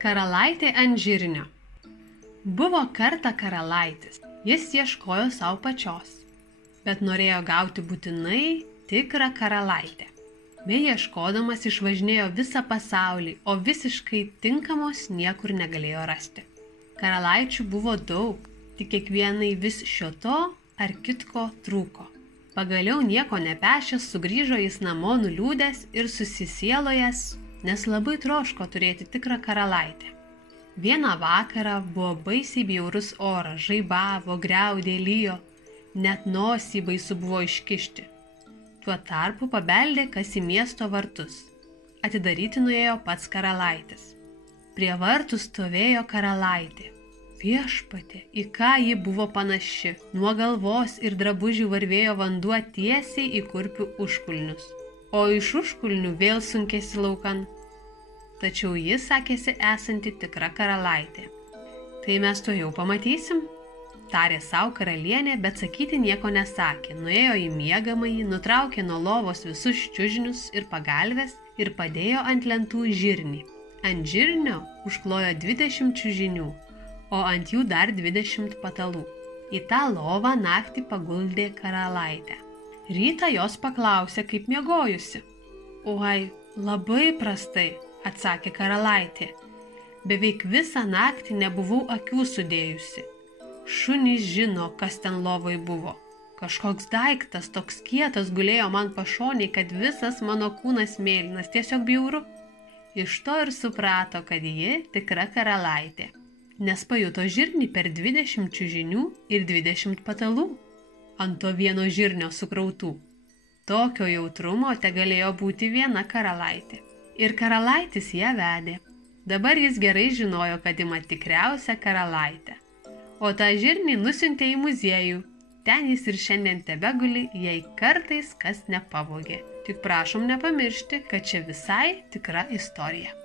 Karalaitė ant žirnio. Buvo kartą karalaitis. Jis ieškojo savo pačios, bet norėjo gauti būtinai tikrą karalaitę. Beieškodamas išvažinėjo visą pasaulį, o visiškai tinkamos niekur negalėjo rasti. Karalaičių buvo daug, tik kiekvienai vis šio to ar kitko trūko. Pagaliau nieko nepešęs sugrįžo jis namo nuliūdęs ir susisielojęs, nes labai troško turėti tikrą karalaitę. Vieną vakarą buvo baisiai bjaurus oras, žaibavo, griaudė, lijo, net nosį baisu buvo iškišti. Tuo tarpu pabeldė kas į miesto vartus. Atidaryti nuėjo pats karalaitis. Prie vartų stovėjo karalaitė. Viešpatie, į ką ji buvo panaši. Nuo galvos ir drabužių varvėjo vanduo tiesiai į kurpių užkulnius, o iš užkulnių vėl sunkėsi laukan. Tačiau jis sakėsi esanti tikra karalaitė. Tai mes to jau pamatysim, tarė savo karalienė, bet sakyti nieko nesakė. Nuėjo į miegamąjį, nutraukė nuo lovos visus čiužinius ir pagalves ir padėjo ant lentų žirnį. Ant žirnio užklojo 20 čiužinių, o ant jų dar 20 patalų. Į tą lovą naktį paguldė karalaitę. Rytą jos paklausė, kaip miegojusi. Oi, labai prastai, atsakė karalaitė. Beveik visą naktį nebuvau akių sudėjusi. Šunys žino, kas ten lovai buvo. Kažkoks daiktas toks kietas gulėjo man pašoniai, kad visas mano kūnas mėlynas, tiesiog bjauru. Iš to ir suprato, kad ji tikra karalaitė, nes pajuto žirnį per 20 čiužinių ir 20 patalų ant to vieno žirnio sukrautų. Tokio jautrumo tegalėjo būti viena karalaitė. Ir karalaitis ją vedė. Dabar jis gerai žinojo, kad ima tikriausią karalaitę. O tą žirnį nusiuntė į muziejų. Ten jis ir šiandien tebeguli, jei kartais kas nepavogė. Tik prašom nepamiršti, kad čia visai tikra istorija.